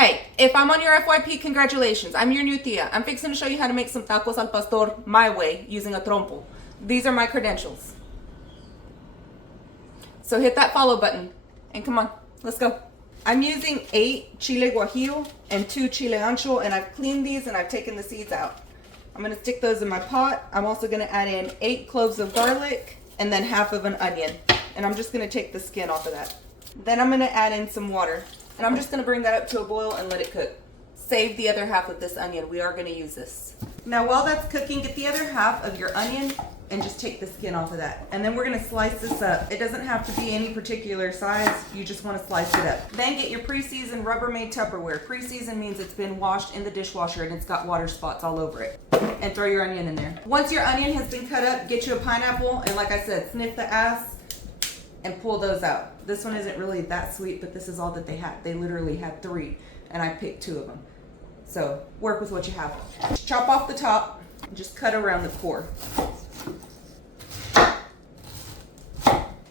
Hey, if I'm on your FYP, congratulations. I'm your new tia. I'm fixing to show you how to make some tacos al pastor my way using a trompo. These are my credentials. So hit that follow button and come on, let's go. I'm using 8 chile guajillo and 2 chile ancho, and I've cleaned these and I've taken the seeds out. I'm gonna stick those in my pot. I'm also gonna add in 8 cloves of garlic and then half of an onion. And I'm just gonna take the skin off of that. Then I'm gonna add in some water. And I'm just gonna bring that up to a boil and let it cook. Save the other half of this onion. We are gonna use this. Now while that's cooking, get the other half of your onion and just take the skin off of that. And then we're gonna slice this up. It doesn't have to be any particular size. You just wanna slice it up. Then get your pre-seasoned Rubbermaid Tupperware. Pre-seasoned means it's been washed in the dishwasher and it's got water spots all over it. And throw your onion in there. Once your onion has been cut up, get you a pineapple. And like I said, sniff the ass and pull those out. This one isn't really that sweet, but this is all that they had. They literally had 3 and I picked 2 of them. So work with what you have. Chop off the top and just cut around the core.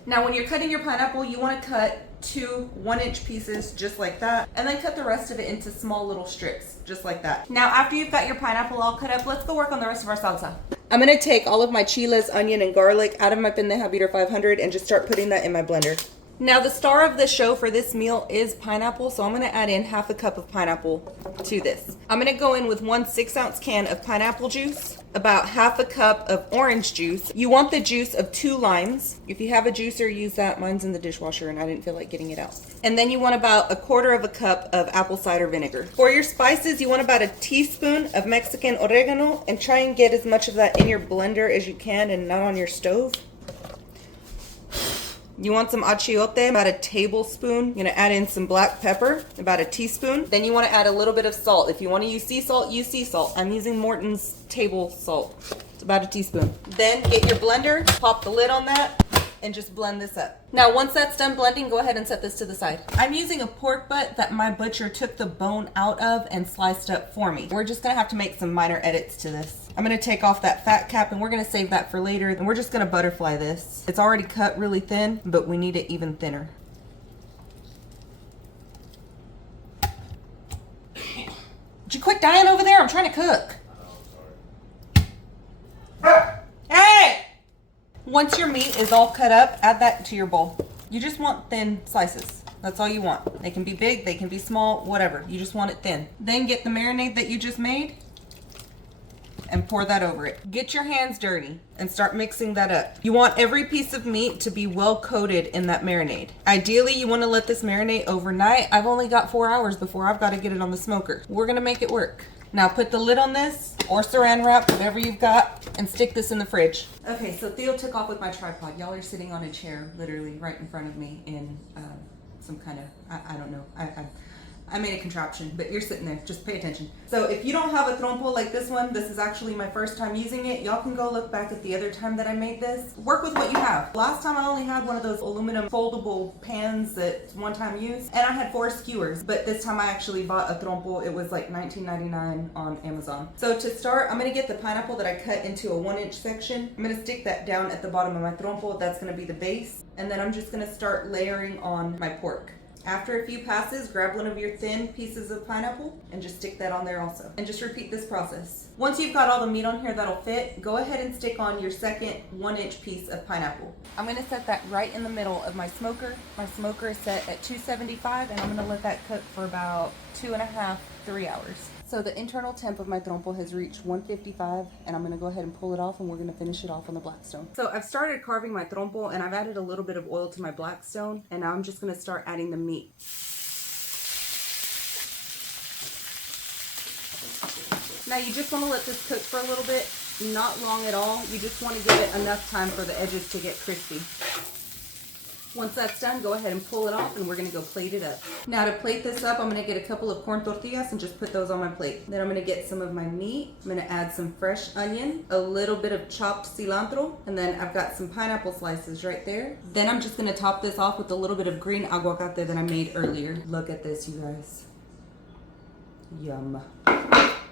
Now when you're cutting your pineapple, you want to cut 2 1-inch pieces just like that, and then cut the rest of it into small little strips just like that. Now after you've got your pineapple all cut up, let's go work on the rest of our salsa. I'm going to take all of my chiles, onion, and garlic out of my pendeja beater 500 and just start putting that in my blender. Now the star of the show for this meal is pineapple, so I'm going to add in half a cup of pineapple to this. I'm going to go in with 1 6-ounce can of pineapple juice, about half a cup of orange juice. You want the juice of 2 limes. If you have a juicer, use that. Mine's in the dishwasher and I didn't feel like getting it out. And then you want about 1/4 cup of apple cider vinegar. For your spices, you want about a teaspoon of Mexican oregano, and try and get as much of that in your blender as you can and not on your stove. You want some achiote, about a tablespoon. You're gonna add in some black pepper, about a teaspoon. Then you wanna add a little bit of salt. If you wanna use sea salt, use sea salt. I'm using Morton's table salt. It's about a teaspoon. Then get your blender, pop the lid on that, and just blend this up. Now once that's done blending, go ahead and set this to the side. I'm using a pork butt that my butcher took the bone out of and sliced up for me. We're just gonna have to make some minor edits to this. I'm gonna take off that fat cap and we're gonna save that for later, and we're just gonna butterfly this. It's already cut really thin, but we need it even thinner. Would you quit dying over there? I'm trying to cook. Hey! Once your meat is all cut up, add that to your bowl. You just want thin slices. That's all you want. They can be big, they can be small, whatever. You just want it thin. Then get the marinade that you just made and pour that over it. Get your hands dirty and start mixing that up. You want every piece of meat to be well coated in that marinade. Ideally, you want to let this marinate overnight. I've only got 4 hours before I've got to get it on the smoker. We're gonna make it work. Now put the lid on this, or saran wrap, whatever you've got, and stick this in the fridge. Okay, so Theo took off with my tripod. Y'all are sitting on a chair, literally right in front of me in some kind of, I don't know. I made a contraption, but you're sitting there, just pay attention. So if you don't have a trompo like this one, this is actually my first time using it. Y'all can go look back at the other time that I made this. Work with what you have. Last time I only had one of those aluminum foldable pans that's one-time use, and I had 4 skewers, but this time I actually bought a trompo. It was like $19.99 on Amazon. So to start, I'm gonna get the pineapple that I cut into a 1-inch section. I'm gonna stick that down at the bottom of my trompo. That's gonna be the base. And then I'm just gonna start layering on my pork. After a few passes, grab one of your thin pieces of pineapple and just stick that on there also. And just repeat this process. Once you've got all the meat on here that'll fit, go ahead and stick on your second 1-inch piece of pineapple. I'm gonna set that right in the middle of my smoker. My smoker is set at 275, and I'm gonna let that cook for about 2.5 to 3 hours. So the internal temp of my trompo has reached 155, and I'm gonna go ahead and pull it off, and we're gonna finish it off on the Blackstone. So I've started carving my trompo, and I've added a little bit of oil to my Blackstone, and now I'm just gonna start adding the meat. Now you just wanna let this cook for a little bit, not long at all. You just wanna give it enough time for the edges to get crispy. Once that's done, go ahead and pull it off, and we're gonna go plate it up. Now to plate this up, I'm gonna get a couple of corn tortillas and just put those on my plate. Then I'm gonna get some of my meat. I'm gonna add some fresh onion, a little bit of chopped cilantro, and then I've got some pineapple slices right there. Then I'm just gonna top this off with a little bit of green aguacate that I made earlier. Look at this, you guys. Yum.